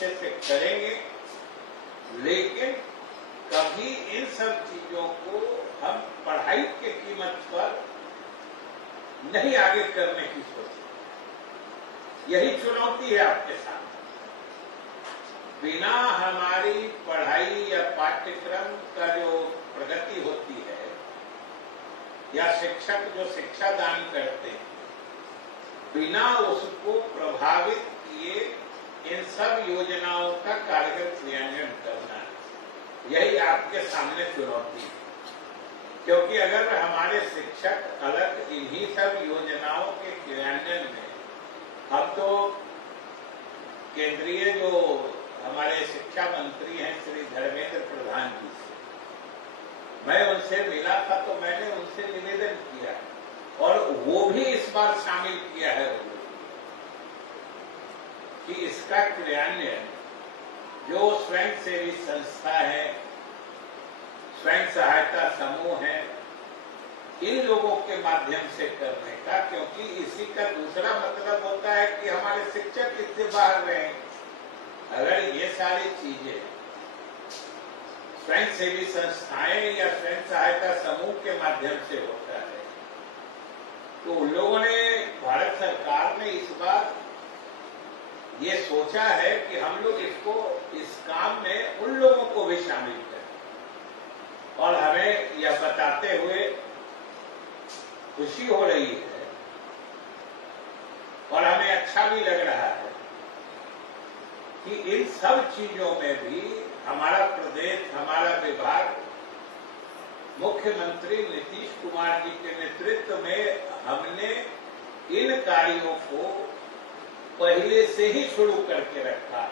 अच्छे से करेंगे, लेकिन कभी इन सब चीजों को हम पढ़ाई की कीमत पर नहीं आगे करने की सोचें। यही चुनौती है आपके साथ। बिना हमारी पढ़ाई या पाठ्यक्रम का जो प्रगति होती है, या शिक्षक जो शिक्षा दान करते हैं, बिना उसको प्रभावित किए इन सब योजनाओं का कारगर क्रियान्वयन करना है, यही आपके सामने चुनौती है। क्योंकि अगर हमारे शिक्षक अलग इन्हीं सब योजनाओं के क्रियान्वयन में, हम तो केंद्रीय जो हमारे शिक्षा मंत्री हैं श्री धर्मेंद्र प्रधान जी से मैं उनसे मिला था, तो मैंने उनसे निवेदन किया और वो भी इस बार शामिल किया है कि इसका क्रियान्वयन जो स्वयंसेवी संस्था है, स्वयं सहायता समूह है, इन लोगों के माध्यम से करने का, क्योंकि इसी का दूसरा मतलब होता है कि हमारे शिक्षक इससे बाहर रहें। अगर ये सारी चीजें स्वयंसेवी संस्थाएं या स्वयं सहायता समूह के माध्यम से होता है, तो उन लोगों ने, भारत सरकार ने इस बार ये सोचा है कि हम लोग इसको, इस काम में उन लोगों को भी शामिल करें। और हमें यह बताते हुए खुशी हो रही है और हमें अच्छा भी लग रहा है कि इन सब चीजों में भी हमारा प्रदेश, हमारा विभाग, मुख्यमंत्री नीतीश कुमार जी के नेतृत्व में हमने इन कार्यों को पहले से ही शुरू करके रखा।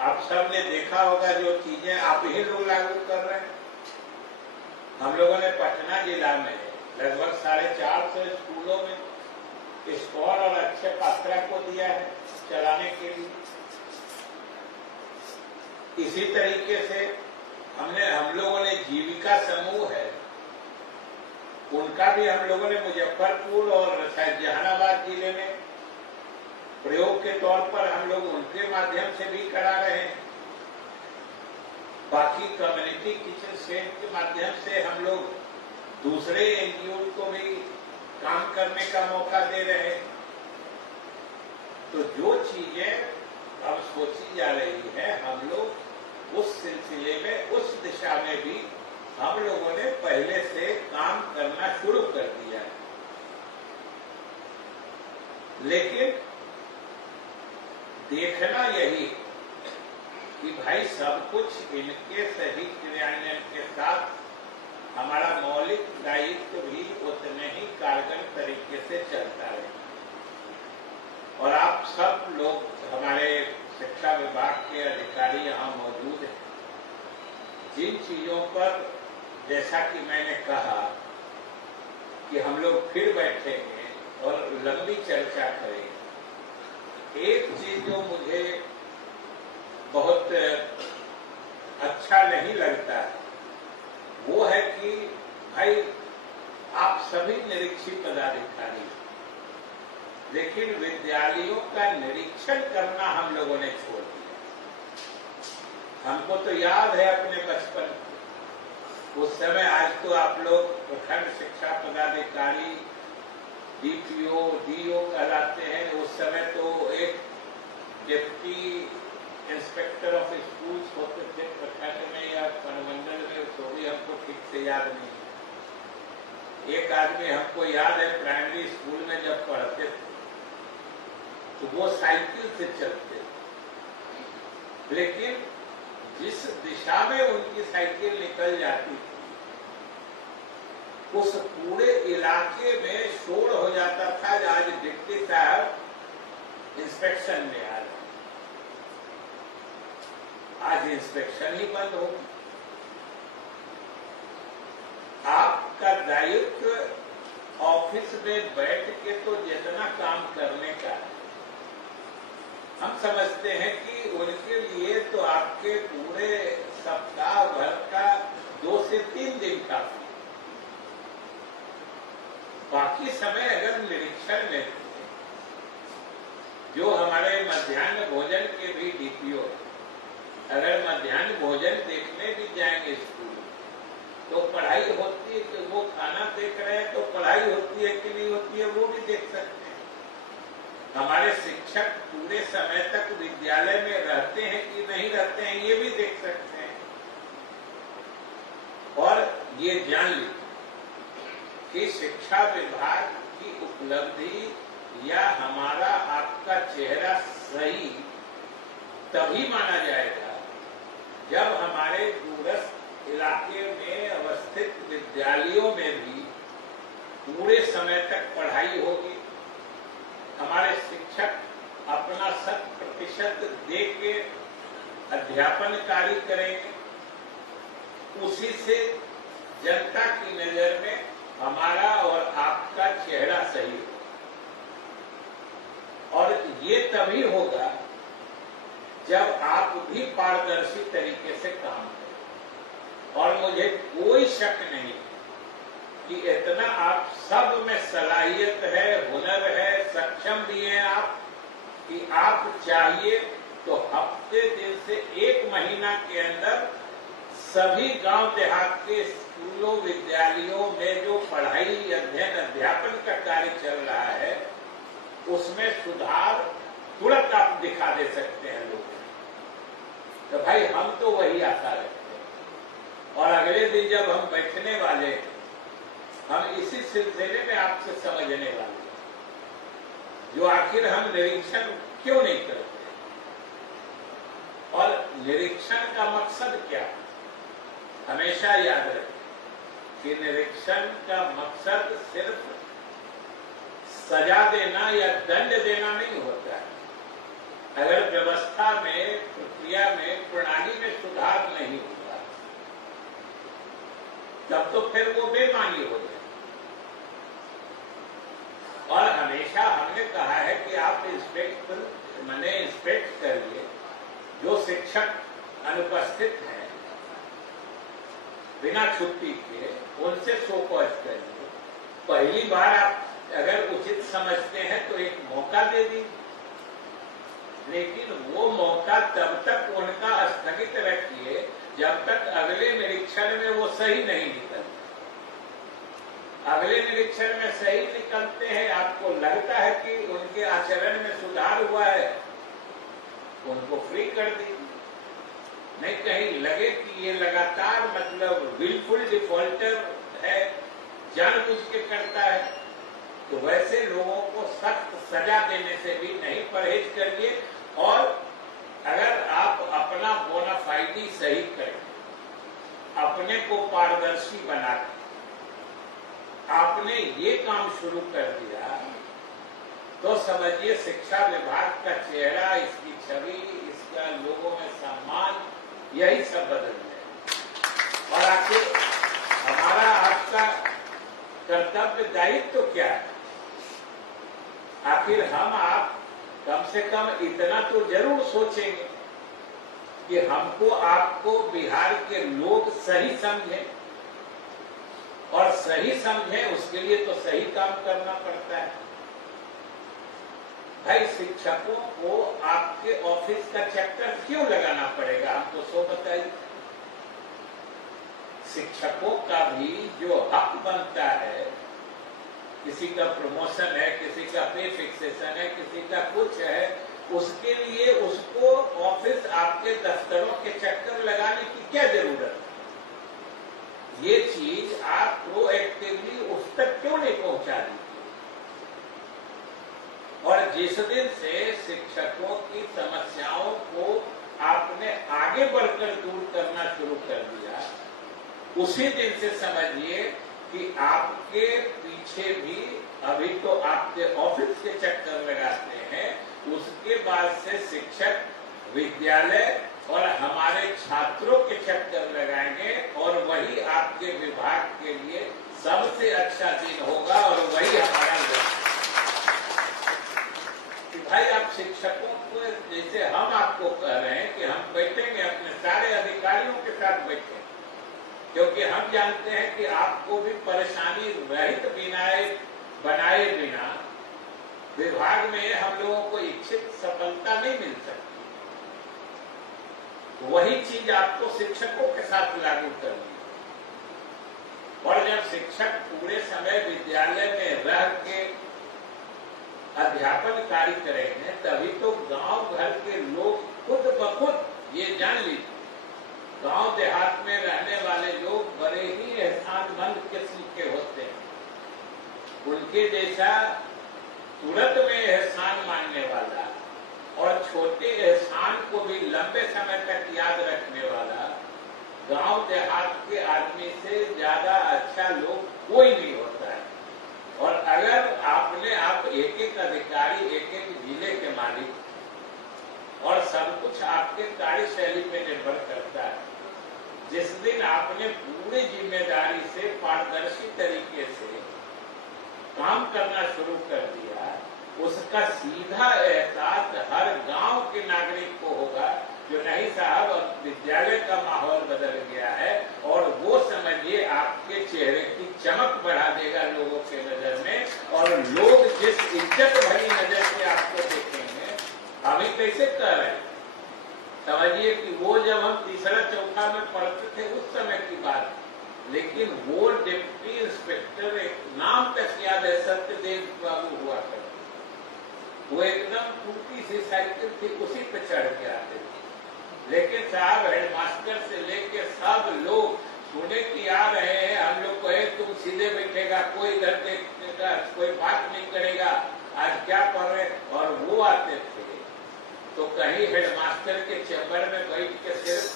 आप सब ने देखा होगा जो चीजें आप ही लोग लागू कर रहे हैं। हम लोगों ने पटना जिला में लगभग 450 स्कूलों में स्कॉल और अक्षय पात्रा को दिया है चलाने के लिए। इसी तरीके से हम लोगों ने जीविका समूह है, उनका भी हम लोगों ने मुजफ्फरपुर और शायद जहानाबाद जिले में प्रयोग के तौर पर हम लोग उनके माध्यम से भी करा रहे हैं। बाकी कम्युनिटी किचन सेट के माध्यम से हम लोग दूसरे एनजीओ को भी काम करने का मौका दे रहे हैं। तो जो चीजें अब सोची जा रही है, हम लोग उस सिलसिले में, उस दिशा में भी हम लोगों ने पहले से काम करना शुरू कर दिया है। लेकिन देखना यही कि भाई सब कुछ इनके सही क्रियान्वयन के साथ हमारा मौलिक दायित्व भी उतने ही कारगर तरीके से चलता रहे। और आप सब लोग, हमारे शिक्षा विभाग के अधिकारी यहाँ मौजूद हैं, जिन चीजों पर, जैसा कि मैंने कहा कि हम लोग फिर बैठेंगे और लंबी चर्चा करेंगे। एक चीज जो मुझे बहुत अच्छा नहीं लगता है, वो है कि भाई आप सभी निरीक्षी पदाधिकारी, लेकिन विद्यालयों का निरीक्षण करना हम लोगों ने छोड़ दिया। हमको तो याद है अपने बचपन, उस समय, आज तो आप लोग प्रखंड शिक्षा पदाधिकारी, डीपीओ, डीओ कहलाते हैं। उस समय तो एक डिप्टी इंस्पेक्टर ऑफ स्कूल्स होते थे प्रखंड में या अनुमंडल में, तो भी हमको ठीक से याद नहीं। एक आदमी हमको याद है, प्राइमरी स्कूल में जब पढ़ते थे तो वो साइकिल से चलते थे, लेकिन जिस दिशा में उनकी साइकिल निकल जाती थी, उस पूरे इलाके में शोर हो जाता था। आज डिप्टी साहब इंस्पेक्शन में आ रहे, आज इंस्पेक्शन ही बंद हो। आपका दायित्व ऑफिस में बैठ के तो जितना काम करने का है, हम समझते हैं कि उनके लिए तो आपके पूरे सप्ताह भर का 2 से 3 दिन का, बाकी समय अगर निरीक्षण में जो हमारे मध्याह्न भोजन के भी डीपीओ, अगर मध्याह्न भोजन देखने भी जाएंगे स्कूल तो पढ़ाई होती है कि वो खाना देख रहे हैं तो पढ़ाई होती है कि नहीं होती है वो भी देख सकते हैं। हमारे शिक्षक पूरे समय तक विद्यालय में रहते हैं कि नहीं रहते हैं ये भी देख सकते हैं। और ये जान ली कि शिक्षा विभाग की उपलब्धि या हमारा आपका चेहरा सही तभी माना जाएगा जब हमारे दूरस्थ इलाके में अवस्थित विद्यालयों में भी पूरे समय तक पढ़ाई होगी, हमारे शिक्षक अपना 100% दे के अध्यापन कार्य करेंगे, उसी से जनता की नजर में हमारा और आपका चेहरा सही हो। और ये तभी होगा जब आप भी पारदर्शी तरीके से काम करें। और मुझे कोई शक नहीं कि इतना आप सब में सलाहियत है, हुनर है, सक्षम भी हैं आप कि आप चाहिए तो हफ्ते दिन से 1 महीना के अंदर सभी गांव देहात के स्कूलों विद्यालयों में जो पढ़ाई अध्ययन अध्यापन का कार्य चल रहा है उसमें सुधार तुरंत आप दिखा दे सकते हैं लोगों को। तो भाई हम तो वही आशा रखते हैं और अगले दिन जब हम बैठने वाले हम इसी सिलसिले में आपसे समझने वाले जो आखिर हम निरीक्षण क्यों नहीं करते और निरीक्षण का मकसद क्या है। हमेशा याद रखें कि निरीक्षण का मकसद सिर्फ सजा देना या दंड देना नहीं होता है। अगर व्यवस्था में, प्रक्रिया में, प्रणाली में सुधार नहीं होता तब तो फिर वो बेमानी हो जाए। और हमेशा हमने कहा है कि आप इंस्पेक्ट करिए जो शिक्षक अनुपस्थित हैं बिना छुट्टी के, उनसे शो कॉज करिए। पहली बार आप अगर उचित समझते हैं तो एक मौका दे दीजिए, लेकिन वो मौका तब तक उनका स्थगित रखिए जब तक अगले निरीक्षण में वो सही नहीं निकलते। अगले निरीक्षण में सही निकलते हैं, आपको लगता है कि उनके आचरण में सुधार हुआ है, उनको फ्री कर दीजिए। नहीं कहीं लगे कि ये लगातार मतलब विलफुल डिफॉल्टर है, जानबूझ के करता है, तो वैसे लोगों को सख्त सजा देने से भी नहीं परहेज करिए। और अगर आप अपना बोनाफाइडी सही करें, अपने को पारदर्शी बनाकर आपने ये काम शुरू कर दिया तो समझिए शिक्षा विभाग का चेहरा, इसकी छवि, इसका लोगों में सम्मान, यही सब बदल जाए। और आखिर हमारा आपका कर्तव्य दायित्व तो क्या है। आखिर हम आप कम से कम इतना तो जरूर सोचेंगे कि हमको आपको बिहार के लोग सही समझें, और सही समझें उसके लिए तो सही काम करना पड़ता है। भाई शिक्षकों को आपके ऑफिस का चक्कर क्यों लगाना पड़ेगा, हमको सो बताइए। शिक्षकों का भी जो हक बनता है, किसी का प्रमोशन है, किसी का पे फिक्सेशन है, किसी का कुछ है, उसके लिए उसको ऑफिस आपके दफ्तरों के चक्कर लगाने की क्या जरूरत है। ये चीज आप प्रोएक्टिवली उस तक क्यों नहीं पहुंचा दी। और जिस दिन से शिक्षकों की समस्याओं को आपने आगे बढ़कर दूर करना शुरू कर दिया, उसी दिन से समझिए कि आपके पीछे भी अभी तो आपके ऑफिस के चक्कर लगाते हैं, उसके बाद से शिक्षक विद्यालय और हमारे छात्रों के चक्कर लगाएंगे, और वही आपके विभाग के लिए सबसे अच्छा दिन होगा। और वही हमारा कि भाई आप शिक्षकों को, जैसे हम आपको कह रहे हैं कि हम बैठेंगे अपने सारे अधिकारियों के साथ बैठेंगे, क्योंकि हम जानते हैं कि आपको भी परेशानी रहित बनाए बिना विभाग में हम लोगों को इच्छित सफलता नहीं मिल सकती। वही चीज आपको शिक्षकों के साथ लागू करनी है। और जब शिक्षक पूरे समय विद्यालय में रह के अध्यापन कार्य करेंगे, तभी तो गांव घर के लोग खुद ब खुद ये जान लीजिए, गांव देहात में रहने वाले लोग बड़े ही एहसानमंद किस्म के होते हैं। उनके जैसा तुरंत में एहसान मानने वाला और छोटे एहसान को भी लंबे समय तक याद रखने वाला गांव देहात के आदमी से ज्यादा अच्छा लोग कोई नहीं होता है। और अगर आप एक एक अधिकारी, एक एक जिले के मालिक, और सब कुछ आपके कार्यशैली पे निर्भर करता है। जिस दिन आपने पूरी जिम्मेदारी से पारदर्शी तरीके से काम करना शुरू कर दिया, उसका सीधा एहसास हर गांव के नागरिक को होगा, जो नहीं साहब अब विद्यालय का माहौल बदल गया है। और वो समझिए आपके चेहरे की चमक बढ़ा देगा लोगों के नजर में, और लोग जिस इज्जत भरी नजर से आपको देखेंगे, अभी कैसे कर रहे हैं समझिए कि वो जब हम तीसरा चौथा में पढ़ते थे उस समय की बात, लेकिन वो डिप्टी इंस्पेक्टर एक नाम तक याद है, सत्यदेव बाबू हुआ करते। वो एकदम टूटी सी साइकिल थी, उसी पे चढ़ के आते थे। लेकिन साहब हेडमास्टर से लेके सब लोग सुने कि आ रहे हैं, हम लोग कहे तुम सीधे बैठेगा, कोई इधर देखेगा, कोई बात नहीं करेगा, आज क्या पढ़ रहे, और वो आते थे तो कहीं हेडमास्टर के चैम्बर में बैठ के सिर्फ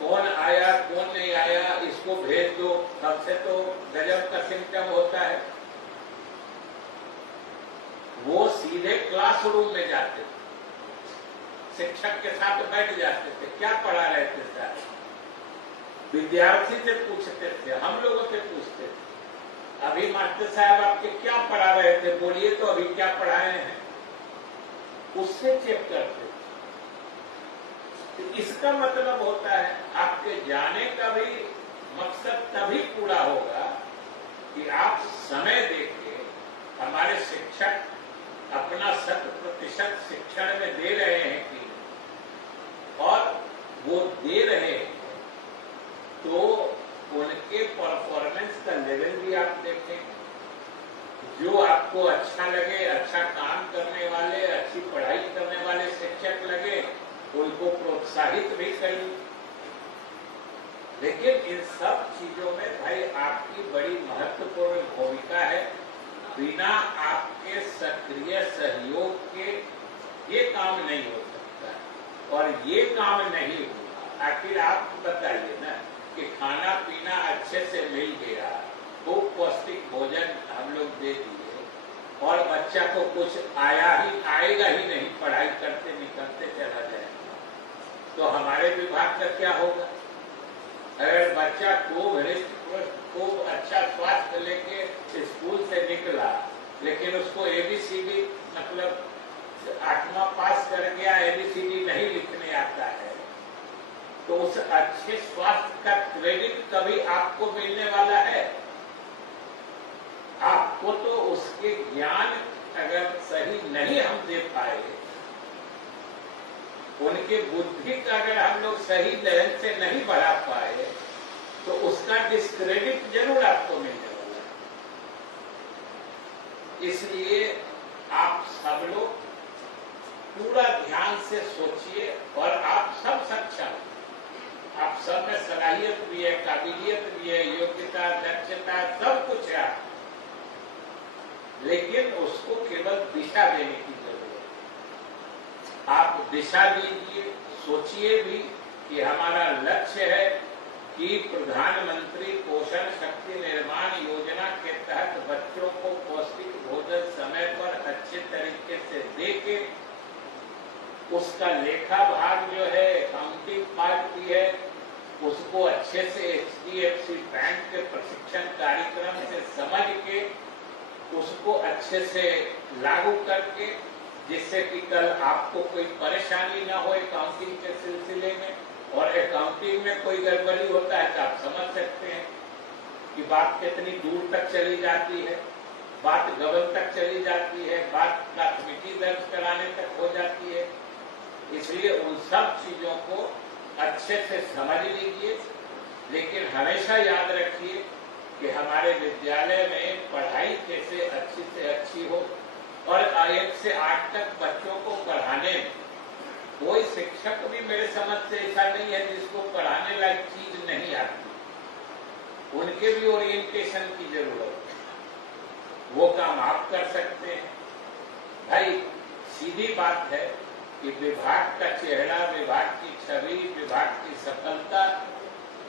कौन आया कौन नहीं आया इसको भेज दो, सबसे तो गजब का सिम्टम होता है। वो सीधे क्लासरूम में जाते थे, शिक्षक के साथ बैठ जाते थे, क्या पढ़ा रहे थे सर, विद्यार्थी से पूछते थे, हम लोगों से पूछते थे, अभी मास्टर साहब आपके क्या पढ़ा रहे थे, बोलिए तो अभी क्या पढ़ाए हैं, उससे चेक करते थे। तो इसका मतलब होता है आपके जाने का भी मकसद तभी पूरा होगा कि आप समय देके, हमारे शिक्षक अपना 100% शिक्षण में दे रहे हैं कि, और वो दे रहे हैं तो उनके परफॉर्मेंस का लेवल भी आप देखें। जो आपको अच्छा लगे, अच्छा काम करने वाले, अच्छी पढ़ाई करने वाले शिक्षक लगे, उनको प्रोत्साहित भी करिए। लेकिन इन सब चीजों में भाई आपकी बड़ी महत्वपूर्ण भूमिका है। बिना आपके सक्रिय सहयोग के ये काम नहीं हो सकता, और ये काम नहीं होगा। आखिर आप बताइए ना कि खाना पीना अच्छे से मिल गया, खूब पौष्टिक भोजन हम लोग दे दिए, और बच्चा को कुछ आएगा ही नहीं, पढ़ाई करते निकलते चला जाएगा, तो हमारे विभाग का क्या होगा? अगर बच्चा खूब अच्छा स्वास्थ्य लेके स्कूल से निकला, लेकिन उसको ABCD मतलब 8वां पास कर गया, ABCD नहीं लिखने आता है, तो उस अच्छे स्वास्थ्य का क्रेडिट कभी आपको मिलने वाला है? आपको तो उसके ज्ञान अगर सही नहीं हम दे पाए, उनके बुद्धि का अगर हम लोग सही ढंग से नहीं बढ़ा पाए, तो उसका डिस्क्रेडिट जरूर आपको मिलने वाला है। इसलिए आप सब लोग पूरा ध्यान से सोचिए, और आप सब सक्षम, आप सब में सलाहियत भी है, काबिलियत भी है, योग्यता, दक्षता सब कुछ है, लेकिन उसको केवल दिशा देने की जरूरत है। आप दिशा दीजिए, सोचिए भी कि हमारा लक्ष्य है कि प्रधानमंत्री पोषण शक्ति निर्माण योजना के तहत बच्चों को पौष्टिक भोजन समय पर अच्छे तरीके से देके, उसका लेखा भाग जो है, अकाउंटिंग पार्ट की है, उसको अच्छे से HDFC बैंक के प्रशिक्षण कार्यक्रम से समझ के उसको अच्छे से लागू करके, जिससे कि कल आपको कोई परेशानी ना हो अकाउंटिंग के सिलसिले में। और अकाउंटिंग में कोई गड़बड़ी होता है तो आप समझ सकते हैं कि बात कितनी दूर तक चली जाती है। बात गबन तक चली जाती है, बात प्राथमिकी दर्ज कराने तक हो जाती है। इसलिए उन सब चीजों को अच्छे से समझ लीजिए, लेकिन हमेशा याद रखिए कि हमारे विद्यालय में पढ़ाई कैसे अच्छी से अच्छी हो, और 1 से 8 तक बच्चों को पढ़ाने में कोई शिक्षक भी मेरे समझ से ऐसा नहीं है जिसको पढ़ाने लायक चीज नहीं आती। उनके भी ओरिएंटेशन की जरूरत है, वो काम आप कर सकते हैं। भाई सीधी बात है कि विभाग का चेहरा, विभाग की छवि, विभाग की सफलता,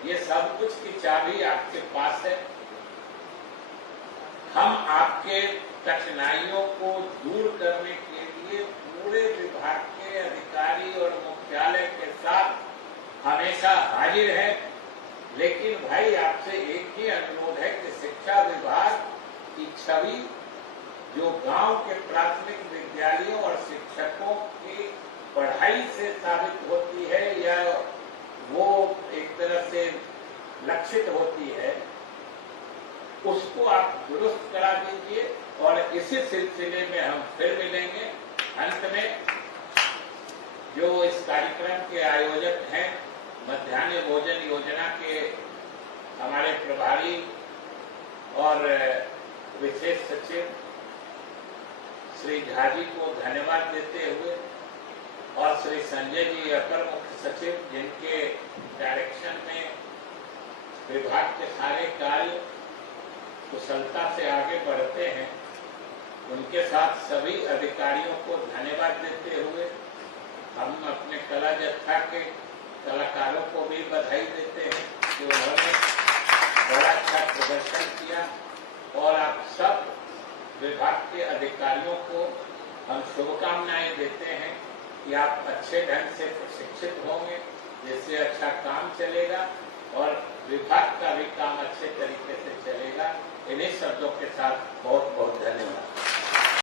ये सब कुछ की चाबी आपके पास है। हम आपके कठिनाइयों को दूर करने के लिए पूरे विभाग के अधिकारी और मुख्यालय के साथ हमेशा हाजिर है। लेकिन भाई आपसे एक ही अनुरोध है कि शिक्षा विभाग की छवि जो गांव के प्राथमिक विद्यालयों और शिक्षकों की पढ़ाई से साबित होती है या वो एक तरह से लक्षित होती है, उसको आप दुरुस्त करा दीजिए। और इसी सिलसिले में हम फिर मिलेंगे। अंत में जो इस कार्यक्रम के आयोजक हैं, मध्याह्न भोजन योजना के हमारे प्रभारी और विशेष सचिव श्री झा जी को धन्यवाद देते हुए, और श्री संजय जी अपर मुख्य सचिव जिनके डायरेक्शन में विभाग के सारे कार्य कुशलता से आगे बढ़ते हैं, उनके साथ सभी अधिकारियों को धन्यवाद देते हुए हम अपने कला जत्था के कलाकारों को भी बधाई देते हैं कि उन्होंने बड़ा अच्छा प्रदर्शन किया। और आप सब विभाग के अधिकारियों को हम शुभकामनाएं देते हैं कि आप अच्छे ढंग से प्रशिक्षित होंगे, जिससे अच्छा काम चलेगा और विभाग का भी काम अच्छे तरीके से चलेगा। इन्हीं शब्दों के साथ बहुत बहुत धन्यवाद।